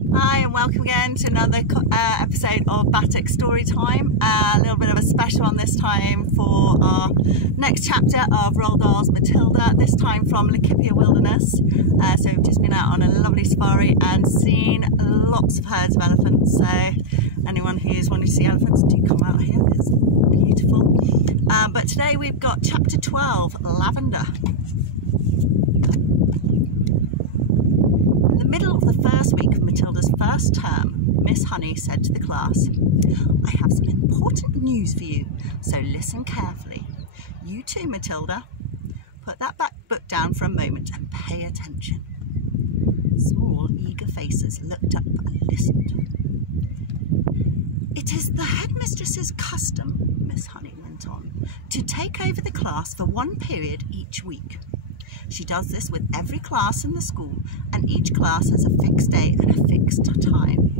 Hi and welcome again to another episode of Battock Storytime. A little bit of a special one this time for our next chapter of Roald Dahl's Matilda, this time from Laikipia Wilderness. So we've just been out on a lovely safari and seen lots of herds of elephants. So anyone who's wanting to see elephants, do come out here, it's beautiful. But today we've got chapter 12, Lavender. In the middle of the first week of Matilda's first term, Miss Honey said to the class, "I have some important news for you, so listen carefully. You too, Matilda. Put that book down for a moment and pay attention." Small, eager faces looked up and listened. "It is the headmistress's custom," Miss Honey went on, "to take over the class for one period each week. She does this with every class in the school, and each class has a fixed day and a fixed time.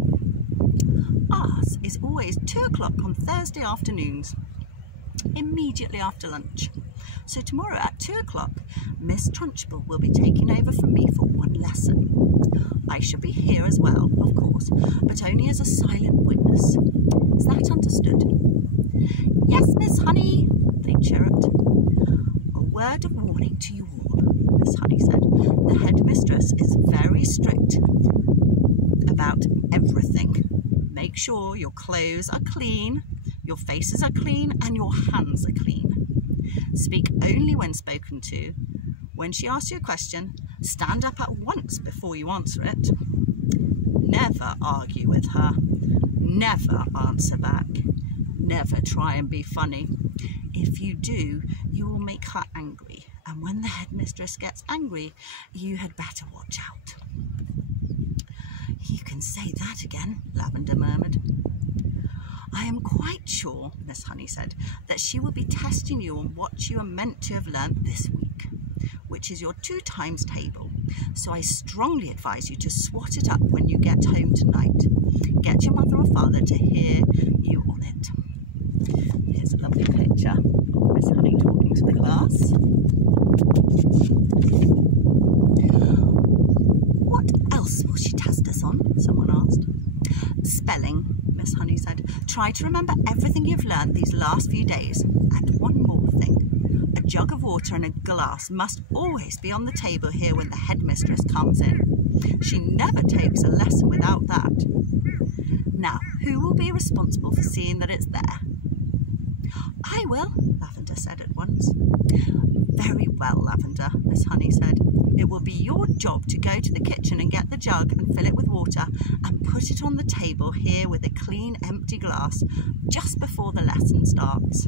Ours is always 2 o'clock on Thursday afternoons, immediately after lunch. So tomorrow at 2 o'clock, Miss Trunchbull will be taking over from me for one lesson. I shall be here as well, of course, but only as a silent witness. Is that understood?" "Yes, Miss Honey," they chirruped. "A word of warning to you all," Miss Honey said. "The headmistress is very strict about everything. Make sure your clothes are clean, your faces are clean, and your hands are clean. Speak only when spoken to. When she asks you a question, stand up at once before you answer it. Never argue with her. Never answer back. Never try and be funny. If you do, you will make her angry. And when the headmistress gets angry, you had better watch out." "You can say that again," Lavender murmured. "I am quite sure," Miss Honey said, "that she will be testing you on what you are meant to have learnt this week, which is your 2 times table. So I strongly advise you to swat it up when you get home tonight. Get your mother or father to hear you on it." Here's a lovely picture of Miss Honey talking to the class. "What else will she test us on?" someone asked. "Spelling," Miss Honey said. "Try to remember everything you've learned these last few days. And one more thing. A jug of water and a glass must always be on the table here when the headmistress comes in. She never takes a lesson without that. Now, who will be responsible for seeing that it's there?" "I will," Lavender said at once. "Very well, Lavender," Miss Honey said. "It will be your job to go to the kitchen and get the jug and fill it with water and put it on the table here with a clean, empty glass just before the lesson starts."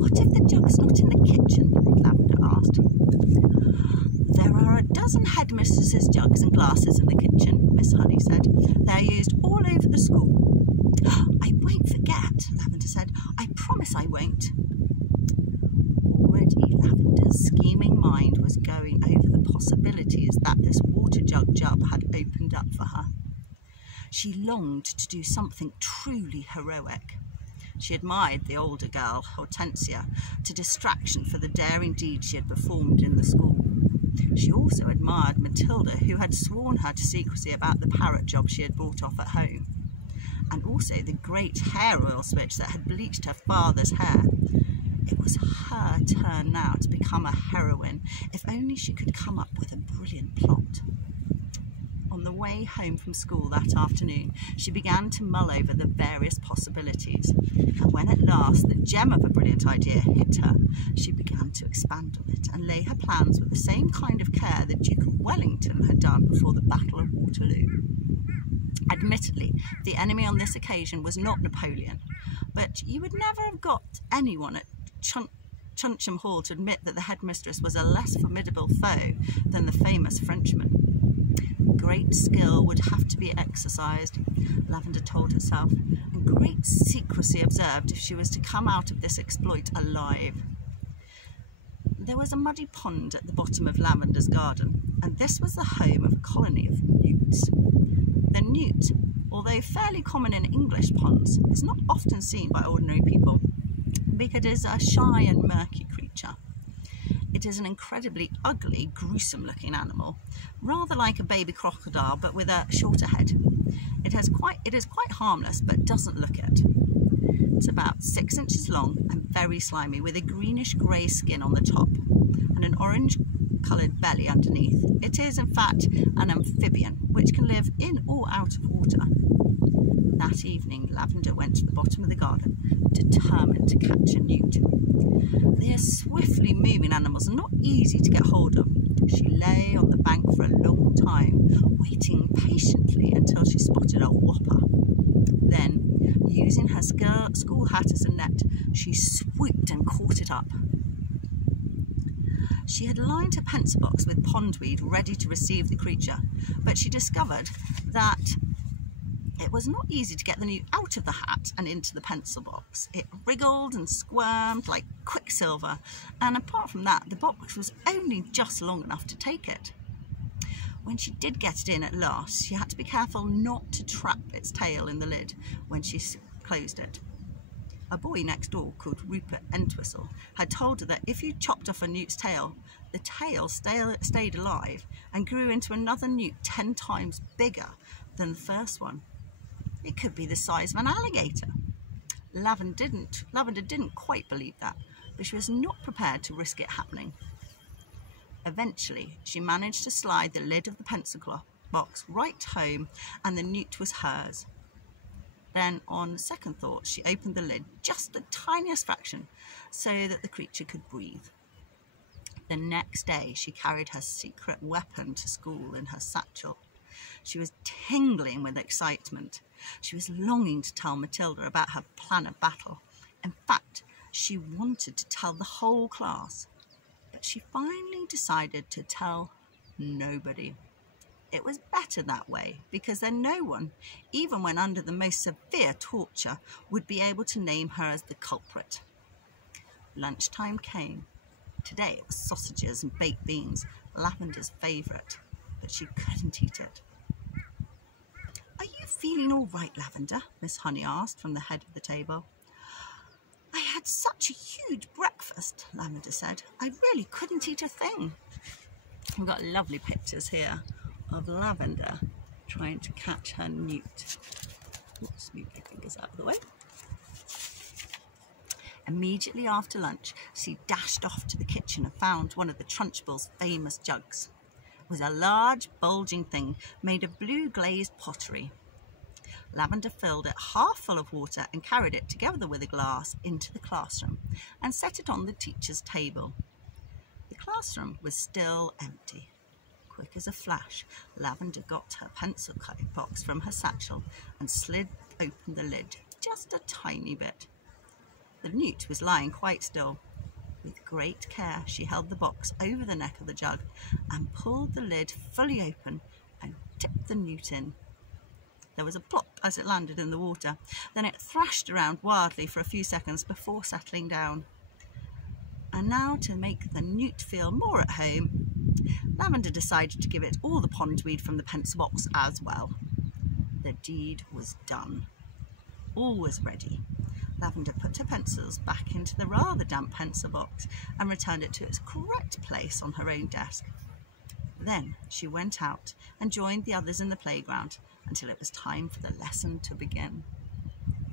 "What if the jug's not in the kitchen?" Lavender asked. "There are a dozen headmistresses' jugs and glasses in the kitchen," Miss Honey said. "They're used all over the school." "I won't forget," Lavender said. "I promise I won't." Already Lavender's scheming mind was going over the possibilities that this water jug had opened up for her. She longed to do something truly heroic. She admired the older girl, Hortensia, to distraction for the daring deed she had performed in the school. She also admired Matilda, who had sworn her to secrecy about the parrot job she had brought off at home, and also the great hair oil switch that had bleached her father's hair. It was her turn now to become a heroine, if only she could come up with a brilliant plot. On the way home from school that afternoon, she began to mull over the various possibilities, and when at last the gem of a brilliant idea hit her, she began to expand on it and lay her plans with the same kind of care the Duke of Wellington had done before the Battle of Waterloo. Admittedly, the enemy on this occasion was not Napoleon, but you would never have got anyone at Chuncham Hall to admit that the headmistress was a less formidable foe than the famous Frenchman. Great skill would have to be exercised, Lavender told herself, and great secrecy observed if she was to come out of this exploit alive. There was a muddy pond at the bottom of Lavender's garden, and this was the home of a colony of newts. The newt, although fairly common in English ponds, is not often seen by ordinary people because it is a shy and murky creature. It is an incredibly ugly, gruesome-looking animal, rather like a baby crocodile, but with a shorter head. It is quite harmless, but doesn't look it. It's about 6 inches long and very slimy, with a greenish-grey skin on the top and an orange-coloured belly underneath. It is, in fact, an amphibian, which can live in or out of water. That evening, Lavender went to the bottom of the garden, determined to catch a newt. They are swiftly moving animals and not easy to get hold of. She lay on the bank for a long time, waiting patiently until she spotted a whopper. Then, using her school hat as a net, she swooped and caught it up. She had lined her pencil box with pondweed ready to receive the creature, but she discovered that it was not easy to get the newt out of the hat and into the pencil box. It wriggled and squirmed like quicksilver, and apart from that, the box was only just long enough to take it. When she did get it in at last, she had to be careful not to trap its tail in the lid when she closed it. A boy next door, called Rupert Entwistle, had told her that if you chopped off a newt's tail, the tail stayed alive and grew into another newt 10 times bigger than the first one. It could be the size of an alligator. Lavender didn't quite believe that, but she was not prepared to risk it happening. Eventually, she managed to slide the lid of the pencil box right home, and the newt was hers. Then, on second thought, she opened the lid just the tiniest fraction so that the creature could breathe. The next day, she carried her secret weapon to school in her satchel. She was tingling with excitement. She was longing to tell Matilda about her plan of battle. In fact, she wanted to tell the whole class. But she finally decided to tell nobody. It was better that way, because then no one, even when under the most severe torture, would be able to name her as the culprit. Lunchtime came. Today it was sausages and baked beans, Lavender's favourite, but she couldn't eat it. "Are you feeling all right, Lavender?" Miss Honey asked from the head of the table. "I had such a huge breakfast," Lavender said. "I really couldn't eat a thing." We've got lovely pictures here of Lavender trying to catch her newt. Oops, move my fingers out of the way. Immediately after lunch, she dashed off to the kitchen and found one of the Trunchbull's famous jugs. It was a large, bulging thing made of blue glazed pottery. Lavender filled it half full of water and carried it, together with a glass, into the classroom and set it on the teacher's table. The classroom was still empty. Quick as a flash, Lavender got her pencil box from her satchel and slid open the lid just a tiny bit. The newt was lying quite still. With great care, she held the box over the neck of the jug and pulled the lid fully open and tipped the newt in. There was a plop as it landed in the water. Then it thrashed around wildly for a few seconds before settling down. And now, to make the newt feel more at home, Lavender decided to give it all the pondweed from the pencil box as well. The deed was done. All was ready. Lavender put her pencils back into the rather damp pencil box and returned it to its correct place on her own desk. Then she went out and joined the others in the playground until it was time for the lesson to begin.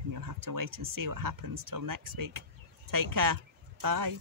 And you'll have to wait and see what happens till next week. Take care. Bye.